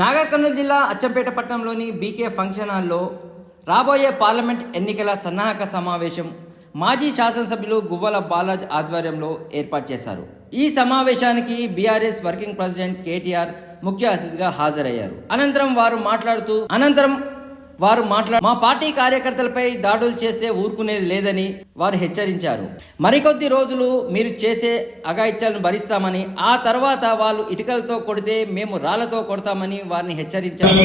నాగర్ కర్నూలు జిల్లా అచ్చంపేట పట్టణంలోని BK function హాల్లో రాబోయే పార్లమెంట్ ఎన్నికల సన్నాహక సమావేశం మాజీ శాసనసభ్యులు గువ్వల బాలాజ్ ఆధ్వర్యంలో ఏర్పాటు చేశారు. ఈ సమావేశానికి బీఆర్ఎస్ వర్కింగ్ ప్రెసిడెంట్ కేటీఆర్ ముఖ్య అతిథిగా హాజరయ్యారు. అనంతరం వారు మాట్లాడుతూ మా పార్టీ కార్యకర్తలపై దాడులు చేస్తే ఊరుకునేది లేదని వారు హెచ్చరించారు. మరికొద్ది రోజులు మీరు చేసే అఘాయిత్యాలను భరిస్తామని, ఆ తర్వాత వాళ్ళు ఇటుకలతో కొడితే మేము రాళ్లతో కొడతామని వారిని హెచ్చరించారు.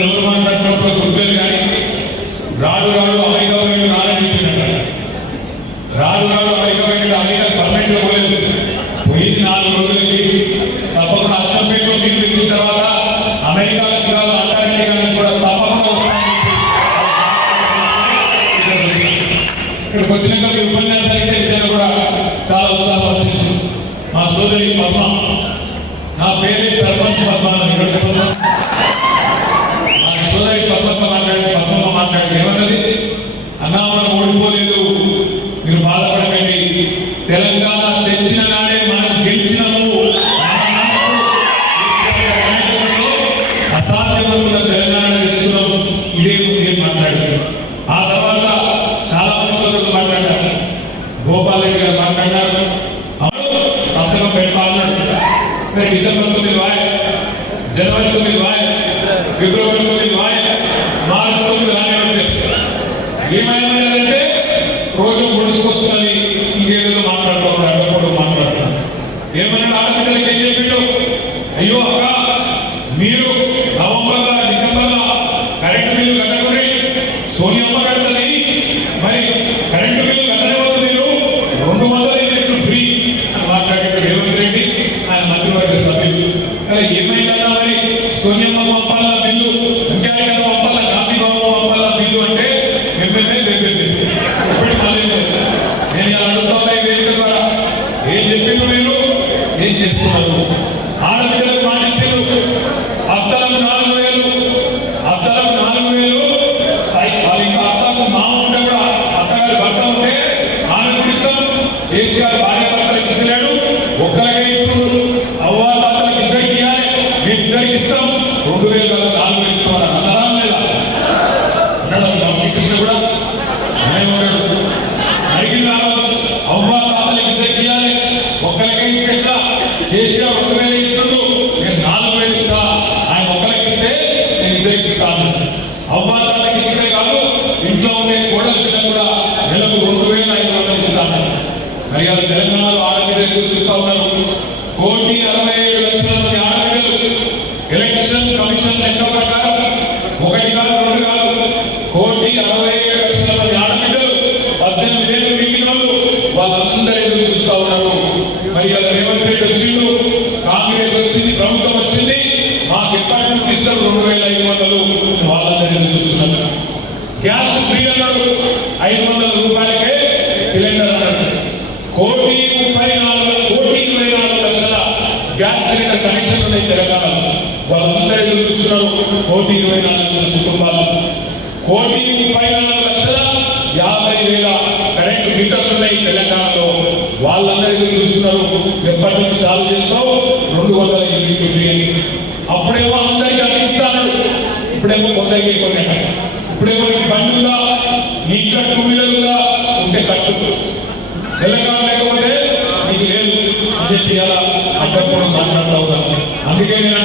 ఇక్కడికి వచ్చినాక మీ ఉపన్యాసాలు అయితే విషయాలు కూడా చాలా ఉత్సాహం వచ్చింది. మా సోదరి పద్మ, నా పేరు సర్పంచ్ పద్మ, మా సోదరి పద్మమ్మ మాట్లాడి ఏమన్నది, అన్నా మనం ఓడిపోలేదు, మీరు బాధపడకండి, తెలంగాణ తెచ్చిన నాడే మనం గెలిచినాము, అసాధ్యమైన తెలంగాణ తెచ్చుకున్నాము, ఇదే మాట్లాడారు. ఆ తర్వాత చాలా మంది మాట్లాడారు. గోపాల్ రెడ్డి గారు మాట్లాడారు, సంతకం పెట్టాలన్నాడు. డిసెంబర్ 9 వాయి, జనవరి 9 వాయి, ఫిబ్రవరి 9 వాయి, మార్చి 9 రాని ఏమైందంటే రోజు పొడుచుకొస్తున్నది. ఇంకేదో మాట్లాడుకోవాలి, అడ్డపడు మాట్లాడుతున్నారు. ఏమైనా ఆడపిల్లలకి ఏం చెప్పిండు, అయ్యో అక్క మీరు నవంబర్లో డిసెంబర్లో కరెంటు బిల్లు కట్టకుని సోనియమ్మ కడుతుంది, మరి కరెంటు బిల్లు కట్టకపోతే మీరు 200 యూనిట్లు ఫ్రీ అని మాట్లాడారు రేవంత్ రెడ్డి, ఆయన మంత్రివర్గ సభ్యులు. కానీ ఏమైందన్నా మరి సోనియమ్మ పంపాల బిల్లు, వెంకయ్య పంపాల, గాంధీ బాబు పంపాల బిల్లు అంటే ఎమ్మెల్యే నేను ఇలా అడుగుతా ద్వారా ఏం చెప్పిండు, మీరు ఏం చేస్తున్నారు? ఆడపిల్లలకు మాటించారు, అత్తలకు 4,000, అత్తలకు 4,000, అత్తకు మామ ఉంటే కూడా అత్తగారి భర్త ఉంటే ఆమె ఇస్తాం. కేసీఆర్ భార్య భర్తలకు ఇస్తున్నాడు, ఒక్కరికే ఇస్తున్నాడు. అవ్వా తాతలకు ఇద్దరికి ఇవ్వాలి, మేము ఇద్దరికి ఇస్తాం, 2,000 కాదు 4,000 ఇస్తామని అన్నరా లేదా అన్నాడు వంశీకృష్ణ కూడా. అడిగిన అవ్వా తాతలకు ఇద్దరికి ఇవ్వాలి, ఒక్కరికే ఇస్తే ఎట్లా? కేసీఆర్ 2,000 ఇస్తున్నాడు, నేను 4,000 ఇస్తా, ఆయన ఒక్కరికి ఇస్తే నేను ఇద్దరికి ఇస్తాను. అవ్వా తాతకి ఇస్తే కాదు, ఇంట్లో ఉండే కోడలి పిల్ల కూడా నెలకు 2,500 ఇస్తాను. మరి అది తెలంగాణలో ఆడపిల్లలు చూస్తూ ఉన్నారు. 1,67,00,000 మంది ఆడపిల్లలు ఎలక్షన్ కమిషన్ లెక్క ప్రకారం 1 కాదు 2 కాదు 1,67,00,000 మంది ఆడపిల్లలు 18 ఏళ్ళు మిగిలిన వాళ్ళందరూ ఎదురు చూస్తూ ఉన్నారు. మరి అది రేవంత్ రెడ్డి వచ్చిండు, కాంగ్రెస్ వచ్చింది, ప్రభుత్వం వచ్చింది, మాకు ఎప్పటి నుంచి ఇస్తారు 2,500, వాళ్ళందరూ ఎదురు చూస్తున్నారు. గ్యాస్ ఫ్రీ అన్నాడు, 500 రూపాయలకే సిలిండర్ అన్నాడు. 1,34,00,000 గ్యాస్ సిలిండర్ కనెక్షన్ ఉన్నాయి తెలంగాణలో. వాళ్ళందరూ ఎదురు చూస్తున్నారు. 1,24,00,000 కుటుంబాలు, 1,34,50,000 కరెంటు మీటర్లు ఉన్నాయి తెలంగాణలో. వాళ్ళందరూ ఎదురు చూస్తున్నారు, ఎప్పటి నుంచి చాలు చేస్తావు 200 యూనిట్లు ఫ్రీ అని. అప్పుడేమో అందరికీ అందిస్తాను, ఇప్పుడేమో కొందరికి కొన్ని. ఇప్పుడేమో నీకు బండి ఉందా, నీ ఇంట్లో 2 వీలర్ ఉందా ఉంటే కట్టు, తెలంగాణ లేకపోతే నీకు లేదు అని చెప్పి అలా అడ్డప్పుడు మాట్లాడుతూ ఉన్నాను. అందుకే నేను